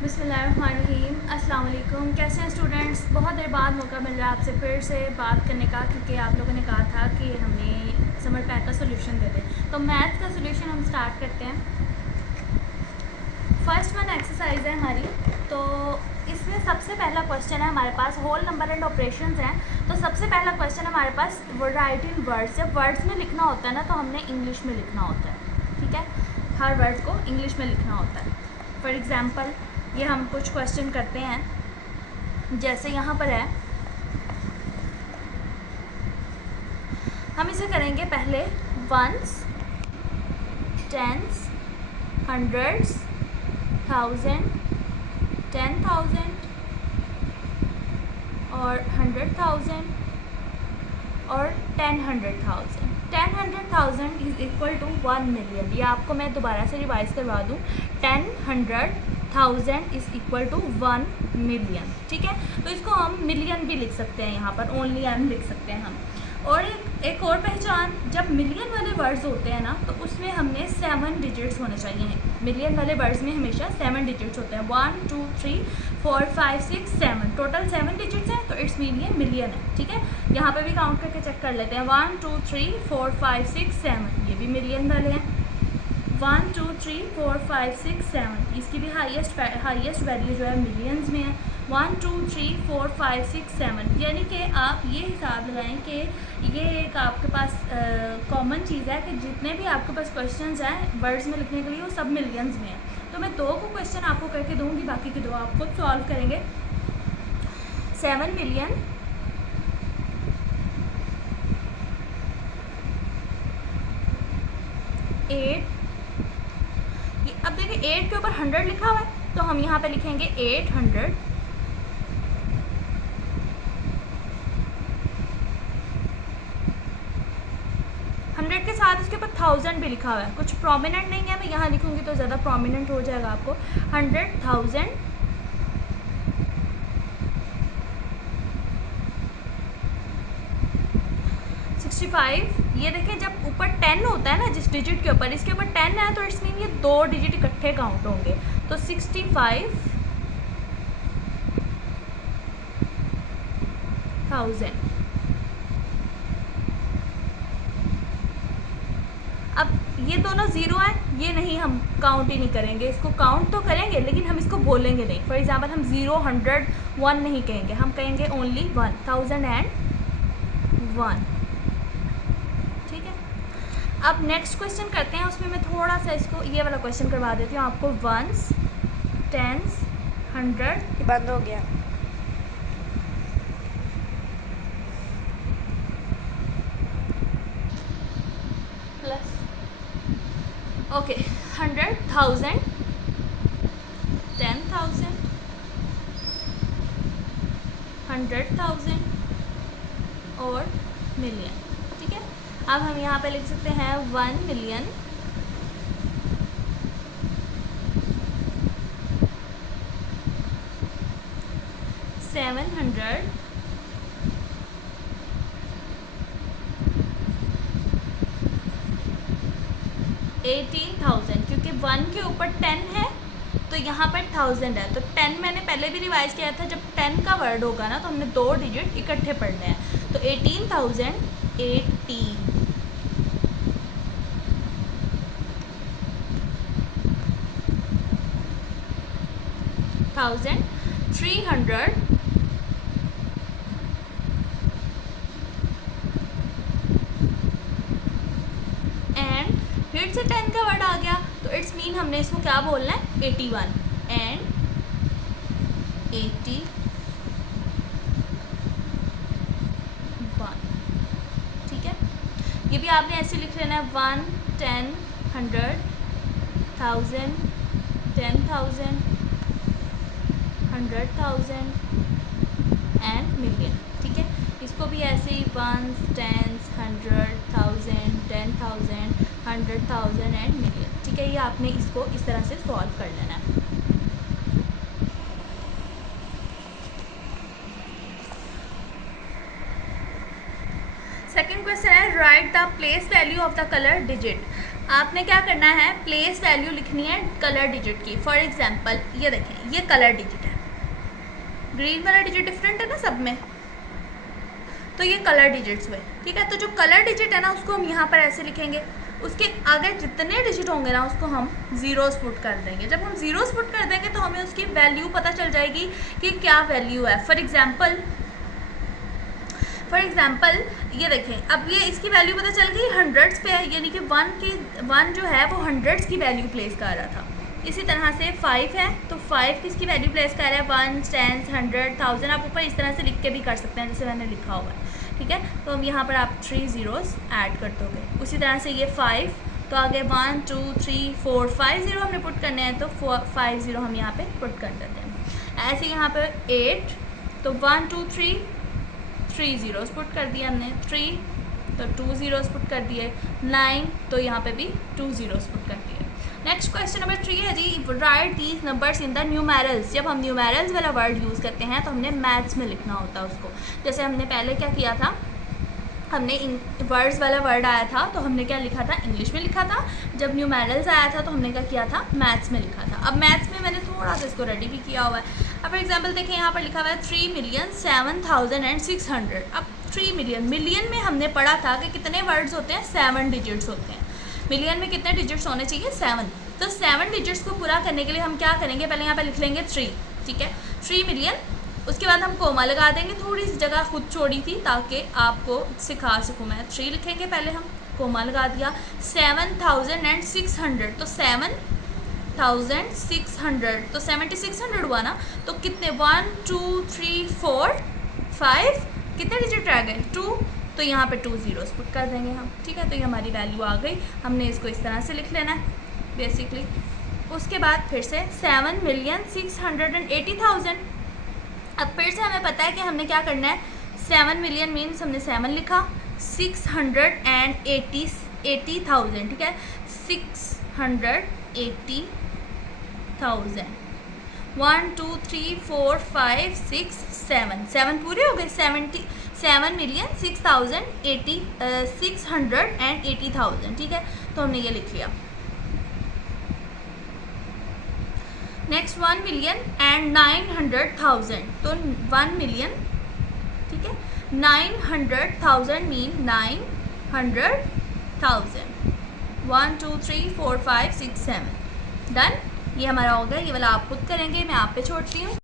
बिस्मिल्लाहिर्रहमानिर्रहीम। अस्सलाम वालेकुम। कैसे हैं स्टूडेंट्स? बहुत देर बाद मौका मिल रहा है आपसे फिर से बात करने का, क्योंकि आप लोगों ने कहा था कि हमें समर पैक का सोल्यूशन दे दें। तो मैथ का सोल्यूशन हम स्टार्ट करते हैं। फर्स्ट वन एक्सरसाइज है हमारी। तो इसमें सबसे पहला क्वेश्चन है हमारे पास, होल नंबर एंड ऑपरेशंस हैं। तो सबसे पहला क्वेश्चन है हमारे पास, राइट इन वर्ड्स। जब वर्ड्स में लिखना होता है ना, तो हमने इंग्लिश में लिखना होता है। ठीक है, हर वर्ड को इंग्लिश में लिखना होता है। फॉर एग्ज़ाम्पल ये हम कुछ क्वेश्चन करते हैं। जैसे यहाँ पर है, हम इसे करेंगे पहले वंस, टेंस, हंड्रेड्स, थाउजेंड, 10,000 और 100,000 और 10,100,000। 10,100,000 इज़ इक्वल टू 1 मिलियन। ये आपको मैं दोबारा से रिवाइज करवा दूँ। 10,100,000 इज़ इक्वल टू 1 मिलियन। ठीक है, तो इसको हम मिलियन भी लिख सकते हैं, यहाँ पर ओनली एम लिख सकते हैं हम। और एक और पहचान, जब मिलियन वाले वर्ड्स होते हैं ना, तो उसमें हमने 7 डिजिट्स होने चाहिए। मिलियन वाले वर्ड्स में हमेशा 7 डिजिट्स होते हैं। 1 2 3 4 5 6 7, टोटल 7 डिजिट्स हैं, तो इट्स मीन ये मिलियन है। ठीक है, यहाँ पे भी काउंट करके चेक कर लेते हैं। 1 2 3 4 5 6 7, ये भी मिलियन वाले हैं। 1 2 3 4 5 6 7, इसकी भी हाईएस्ट वैल्यू जो है मिलियंस में है। 1 2 3 4 5 6 7, यानी कि आप ये हिसाब लगाएं कि ये एक आपके पास कॉमन चीज़ है कि जितने भी आपके पास क्वेश्चंस हैं वर्ड्स में लिखने के लिए, वो सब मिलियंस में हैं। तो मैं 2 को क्वेश्चन आपको करके दूंगी, बाकी के 2 आप खुद सॉल्व करेंगे। 7 मिलियन 8, अब देखिए 8 के ऊपर 100 लिखा हुआ है, तो हम यहाँ पे लिखेंगे 800। 100 के साथ इसके ऊपर 1000 भी लिखा हुआ है, कुछ प्रोमिनेंट नहीं है। मैं यहाँ लिखूँगी तो ज़्यादा प्रोमिनेंट हो जाएगा आपको। 100,000 65। ये देखें, जब ऊपर 10 होता है ना, जिस डिजिट के ऊपर, इसके ऊपर 10 है, तो इट्स मीन ये 2 डिजिट इकट्ठे काउंट होंगे। तो 65,000। अब ये दोनों ज़ीरो हैं, ये नहीं, हम काउंट ही नहीं करेंगे। इसको काउंट तो करेंगे लेकिन हम इसको बोलेंगे नहीं। फॉर एग्जांपल हम 0 100 1 नहीं कहेंगे, हम कहेंगे ओनली 1,001। ठीक है, अब नेक्स्ट क्वेश्चन करते हैं। उसमें मैं थोड़ा सा इसको ये वाला क्वेश्चन करवा देती हूँ आपको। वंस, टेंस, 100, बंद हो गया। प्लस ओके 100,000, 10,000, 100,000 और मिलियन। ठीक है, अब हम यहाँ पे लिख सकते हैं 1 मिलियन 700 18,000, क्योंकि 1 के ऊपर 10 है तो यहाँ पर 1000 है। तो 10 मैंने पहले भी रिवाइज किया था, जब 10 का वर्ड होगा ना, तो हमने 2 डिजिट इकट्ठे पढ़ने हैं। तो 18,000 18 300 एंड फिर से 10 का वर्ड आ गया, तो इट्स मीन हमने इसको क्या बोलना है, 81 एंड 81। ठीक है, ये भी आपने ऐसे लिख लेना है। 1 10 100 1000 10,000 100,000 एंड मिलियन। ठीक है, इसको भी ऐसे ही 1 10 100 1000 10,000 100,000 एंड मिलियन। ठीक है, ये आपने इसको इस तरह से सॉल्व कर लेना है। सेकेंड क्वेश्चन है, right the place value of the colour digit. आपने क्या करना है, प्लेस वैल्यू लिखनी है कलर डिजिट की। फॉर एग्जांपल ये देखें, ये कलर डिजिट है, ग्रीन वाला डिजिट डिफरेंट है ना सब में, तो ये कलर डिजिट्स हुए, ठीक है। तो जो कलर डिजिट है ना उसको हम यहाँ पर ऐसे लिखेंगे, उसके आगे जितने डिजिट होंगे ना उसको हम ज़ीरोस पुट कर देंगे। जब हम ज़ीरोस पुट कर देंगे तो हमें उसकी वैल्यू पता चल जाएगी कि क्या वैल्यू है। फॉर एग्जांपल ये देखें, अब ये इसकी वैल्यू पता चल गई हंड्रेड्स पे है, यानी कि वन जो है वो हंड्रेड्स की वैल्यू प्लेस कर रहा था। इसी तरह से 5 है, तो 5 किसकी वैल्यू प्लेस कर रहा है, 1, 10, 100, 1000। आप ऊपर इस तरह से लिख के भी कर सकते हैं जैसे मैंने लिखा हुआ है, ठीक है। तो अब यहाँ पर आप 3 ज़ीरोस ऐड कर दोगे। उसी तरह से ये 5, तो आगे 1, 2, 3, 4, 5 ज़ीरो हमने पुट करने हैं, तो 5 ज़ीरो हम यहाँ पे पुट कर देते हैं। ऐसे यहाँ पर 8, तो 1, 2, 3 ज़ीरोस पुट कर दिए हमने। 3, तो 2 ज़ीरोस पुट कर दिए। 9, तो यहाँ पे भी 2 ज़ीरोस पुट कर दिए। नेक्स्ट क्वेश्चन नंबर 3 है जी, write these numbers in the numerals. जब हम न्यूमेरल्स वाला वर्ड यूज़ करते हैं तो हमने मैथ्स में लिखना होता है उसको। जैसे हमने पहले क्या किया था, हमने वर्ड्स वाला वर्ड आया था तो हमने क्या लिखा था, इंग्लिश में लिखा था। जब न्यूमेरल्स आया था तो हमने क्या किया था, मैथ्स में लिखा था। अब मैथ्स में मैंने थोड़ा सा इसको रेडी भी किया हुआ है। अब फॉर एग्जांपल देखें, यहाँ पर लिखा हुआ है 3,07,600। अब 3 मिलियन में हमने पढ़ा था कि कितने वर्ड्स होते हैं, 7 डिजिट्स होते हैं। मिलियन में कितने डिजिट्स होने चाहिए, 7। तो 7 डिजिट्स को पूरा करने के लिए हम क्या करेंगे, पहले यहाँ पर लिख लेंगे 3, ठीक है, 3 मिलियन। उसके बाद हम कोमा लगा देंगे, थोड़ी सी जगह खुद छोड़ी थी ताकि आपको सिखा सकूँ मैं। 3 लिखेंगे, पहले हम कोमा लगा दिया। 7,600, तो 7,600, तो 7,600 हुआ ना। तो कितने, 1, 2, 3, 4, 5, कितने डिजिट रह गए, 2। तो यहाँ पे 2 ज़ीरोस पुट कर देंगे हम, ठीक है। तो ये हमारी वैल्यू आ गई। हमने इसको इस तरह से लिख लेना है बेसिकली। उसके बाद फिर से 7,680,000। अब फिर से हमें पता है कि हमने क्या करना है, 7 मिलियन मीन्स हमने 7 लिखा, 680,000, ठीक है, 680,000। 1, 2, 3, 4, 5, 6, 7 पूरे हो गए। 7,680,000, ठीक है। तो हमने ये लिख लिया। नेक्स्ट 1,900,000, तो 1 मिलियन, ठीक है, 900,000 मीन 900,000। 1, 2, 3, 4, 5, 6, 7 डन। ये हमारा हो गया। ये वाला आप खुद करेंगे, मैं आप पे छोड़ती हूँ।